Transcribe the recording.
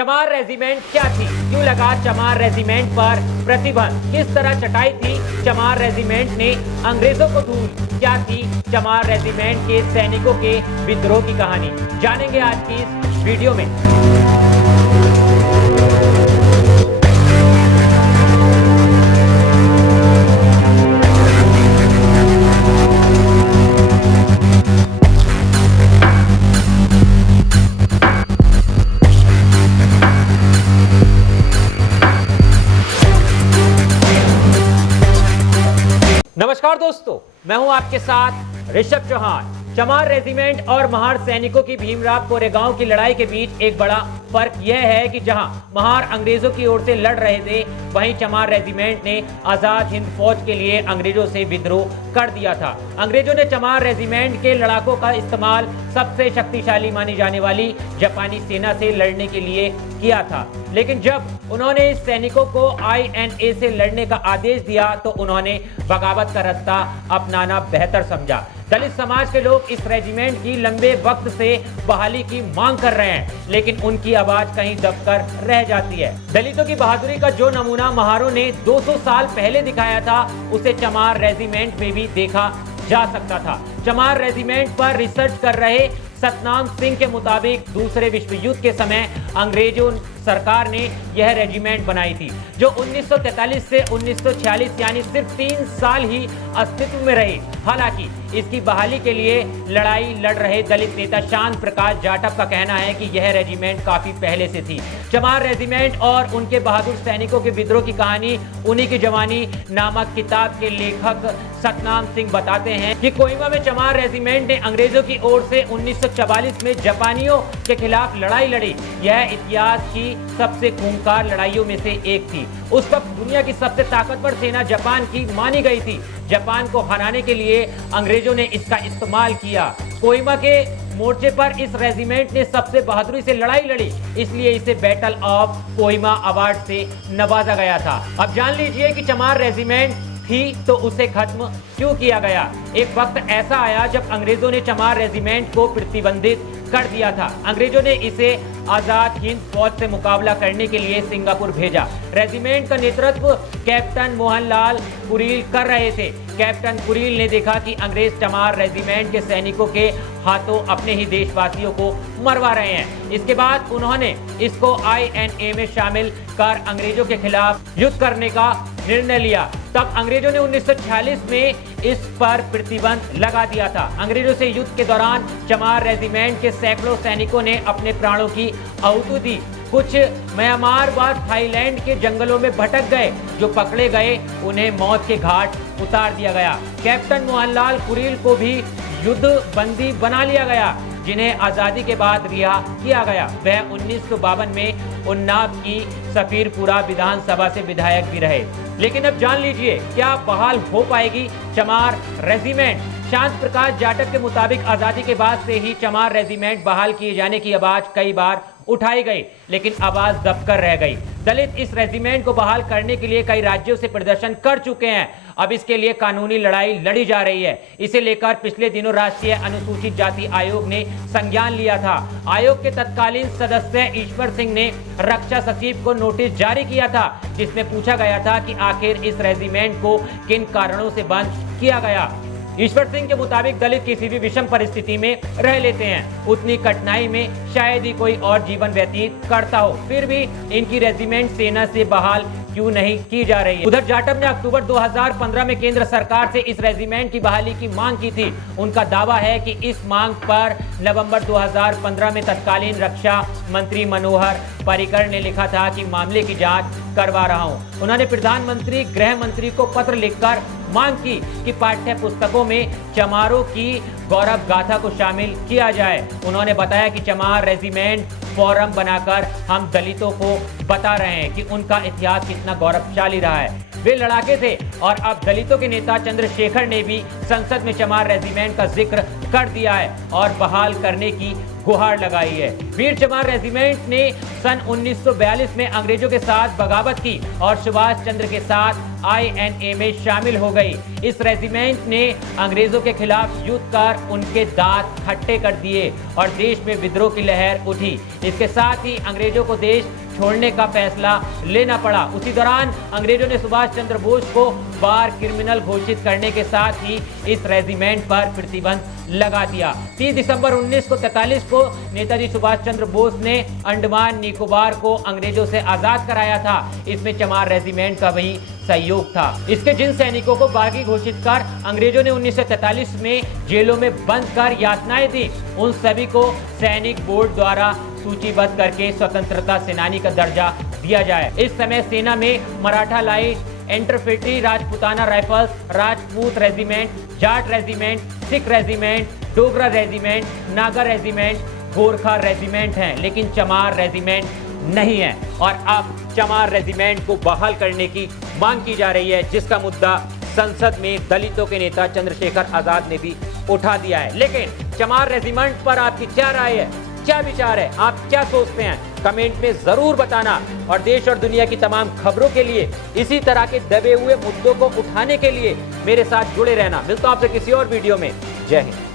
चमार रेजिमेंट क्या थी, क्यों लगा चमार रेजिमेंट पर प्रतिबंध, किस तरह चटाई थी चमार रेजिमेंट ने अंग्रेजों को धूल, क्या थी चमार रेजिमेंट के सैनिकों के विद्रोह की कहानी, जानेंगे आज की इस वीडियो में। नमस्कार दोस्तों, मैं हूं आपके साथ ऋषभ चौहान। चमार रेजिमेंट और महार सैनिकों की भीमराव कोरेगांव की लड़ाई के बीच एक बड़ा फर्क यह है कि जहां महार अंग्रेजों की ओर से लड़ रहे थे, वहीं चमार रेजिमेंट ने आजाद हिंद फौज के लिए अंग्रेजों से विद्रोह कर दिया था। अंग्रेजों ने चमार रेजिमेंट के लड़ाकों का इस्तेमाल सबसे शक्तिशाली मानी जाने वाली जापानी सेना से लड़ने के लिए किया था, लेकिन जब उन्होंने इस सैनिकों को INA से लड़ने का आदेश दिया तो उन्होंने बगावत का रास्ता अपनाना बेहतर समझा। दलित समाज के लोग इस रेजिमेंट की लंबे वक्त से बहाली की मांग कर रहे हैं, लेकिन उनकी आवाज कहीं दबकर रह जाती है। दलितों की बहादुरी का जो नमूना महारों ने 200 साल पहले दिखाया था, उसे चमार रेजिमेंट में भी देखा जा सकता था। चमार रेजिमेंट पर रिसर्च कर रहे सतनाम सिंह के मुताबिक दूसरे विश्व युद्ध के समय अंग्रेजों सरकार ने यह रेजिमेंट बनाई थी, जो 1943 से 1946 यानी सिर्फ 3 साल ही अस्तित्व में रही। हालांकि इसकी बहाली के लिए लड़ाई लड़ रहे दलित नेता शांत प्रकाश जाटव का कहना है कि यह रेजिमेंट काफी पहले से थी। चमार रेजिमेंट और उनके बहादुर सैनिकों के विद्रोह की कहानी उन्हीं की जवानी नामक किताब के लेखक सतनाम सिंह बताते हैं कि कोहिमा में चमार रेजिमेंट ने अंग्रेजों की ओर से 1944 में जापानियों के खिलाफ लड़ाई लड़ी। यह इतिहास की सबसे खूंखार लड़ाइयों में से एक थी। उस वक्त दुनिया की सबसे ताकतवर सेना जापान की मानी गई थी। जापान को हराने के लिए अंग्रेजों ने इसका इस्तेमाल किया। कोहिमा के मोर्चे पर इस रेजिमेंट ने सबसे बहादुरी से लड़ाई लड़ी, इसलिए इसे बैटल ऑफ कोहिमा अवार्ड से नवाजा गया था। अब जान लीजिए कि चमार रेजिमेंट थी तो उसे खत्म क्यों किया गया। एक वक्त ऐसा आया जब अंग्रेजों ने चमार रेजिमेंट को प्रतिबंधित कर दिया था। अंग्रेजों ने इसे आजाद हिंद फौज से मुकाबला करने के लिए सिंगापुर भेजा। रेजिमेंट का नेतृत्व कैप्टन मोहनलाल कुरील कर रहे थे। कैप्टन कुरील ने देखा कि अंग्रेज चमार रेजिमेंट के सैनिकों के हाथों अपने ही देशवासियों को मरवा रहे हैं। इसके बाद उन्होंने इसको INA में शामिल कर अंग्रेजों के खिलाफ युद्ध करने का निर्णय लिया। तब अंग्रेजों ने 1946 में इस पर प्रतिबंध लगा दिया था। अंग्रेजों से युद्ध के दौरान चमार रेजिमेंट के सैकड़ों सैनिकों ने अपने प्राणों की आहुति दी। कुछ म्यांमार व थाईलैंड के जंगलों में भटक गए। जो पकड़े गए उन्हें मौत के घाट उतार दिया गया। कैप्टन मोहनलाल कुरील को भी युद्ध बंदी बना लिया गया, जिन्हें आजादी के बाद रिहा किया गया। वह 1952 में उन्नाव की सफीरपुरा विधानसभा से विधायक भी रहे। लेकिन अब जान लीजिए, क्या बहाल हो पाएगी चमार रेजिमेंट? शांत प्रकाश जाटव के मुताबिक आजादी के बाद से ही चमार रेजिमेंट बहाल किए जाने की आवाज कई बार उठाई गई, लेकिन आवाज दबकर रह गई। दलित इस रेजिमेंट को बहाल करने के लिए कई राज्यों से प्रदर्शन कर चुके हैं। अब इसके लिए कानूनी लड़ाई लड़ी जा रही है। इसे लेकर पिछले दिनों राष्ट्रीय अनुसूचित जाति आयोग ने संज्ञान लिया था। आयोग के तत्कालीन सदस्य ईश्वर सिंह ने रक्षा सचिव को नोटिस जारी किया था, जिसमें पूछा गया था कि आखिर इस रेजिमेंट को किन कारणों से बंद किया गया। ईश्वर सिंह के मुताबिक दलित किसी भी विषम परिस्थिति में रह लेते हैं, उतनी कठिनाई में शायद ही कोई और जीवन व्यतीत करता हो, फिर भी इनकी रेजिमेंट सेना से बहाल क्यों नहीं की जा रही है। उधर जाटव ने अक्टूबर 2015 में केंद्र सरकार से इस रेजिमेंट की बहाली की मांग की थी। उनका दावा है कि इस मांग पर नवंबर 2015 में तत्कालीन रक्षा मंत्री मनोहर पर्रिकर ने लिखा था कि मामले की जांच करवा रहा हूं। उन्होंने प्रधानमंत्री गृह मंत्री को पत्र लिखकर मांग की कि पाठ्य पुस्तकों में चमारों की गौरव गाथा को शामिल किया जाए। उन्होंने बताया कि चमार रेजिमेंट फोरम बनाकर हम दलितों को बता रहे हैं कि उनका इतिहास कितना गौरवशाली रहा है। वे लड़ाके थे और अब दलितों के नेता चंद्रशेखर ने भी संसद में चमार रेजिमेंट का जिक्र कर दिया है और बहाल करने की गुहार लगाई है। वीर चमार रेजिमेंट ने सन 1942 में अंग्रेजों के साथ बगावत की और सुभाष चंद्र के साथ INA में शामिल हो गई। इस रेजिमेंट ने अंग्रेजों के खिलाफ युद्ध कर उनके दांत खट्टे कर दिए और देश में विद्रोह की लहर उठी। इसके साथ ही अंग्रेजों को देश छोड़ने का फैसला लेना पड़ा। उसी दौरान अंग्रेजों ने सुभाष चंद्र बोस को वार क्रिमिनल घोषित करने के साथ ही इस रेजिमेंट पर प्रतिबंध लगा दिया। 30 दिसंबर 1943 को नेताजी सुभाष चंद्र बोस ने अंडमान निकोबार को अंग्रेजों से आजाद कराया था। इसमें चमार रेजिमेंट का भी सहयोग था। इसके जिन सैनिकों को बागी घोषित कर अंग्रेजों ने 1943 में जेलों में बंद कर यातनाएं दी, उन सभी को सैनिक बोर्ड द्वारा सूचीबद्ध करके स्वतंत्रता सेनानी का दर्जा दिया जाए। इस समय सेना में Maratha light infantry, Rajputana rifles, Rajput regiment, Jat regiment, Sikh regiment, Dogra regiment, Naga regiment, Gorkha regiment हैं, लेकिन चमार रेजिमेंट नहीं है। और अब चमार रेजिमेंट को बहाल करने की मांग की जा रही है, जिसका मुद्दा संसद में दलितों के नेता चंद्रशेखर आजाद ने भी उठा दिया है। लेकिन चमार रेजिमेंट पर आपकी क्या राय है, क्या विचार है, आप क्या सोचते हैं, कमेंट में जरूर बताना। और देश और दुनिया की तमाम खबरों के लिए, इसी तरह के दबे हुए मुद्दों को उठाने के लिए मेरे साथ जुड़े रहना। मिलता हूं आपसे किसी और वीडियो में। जय हिंद।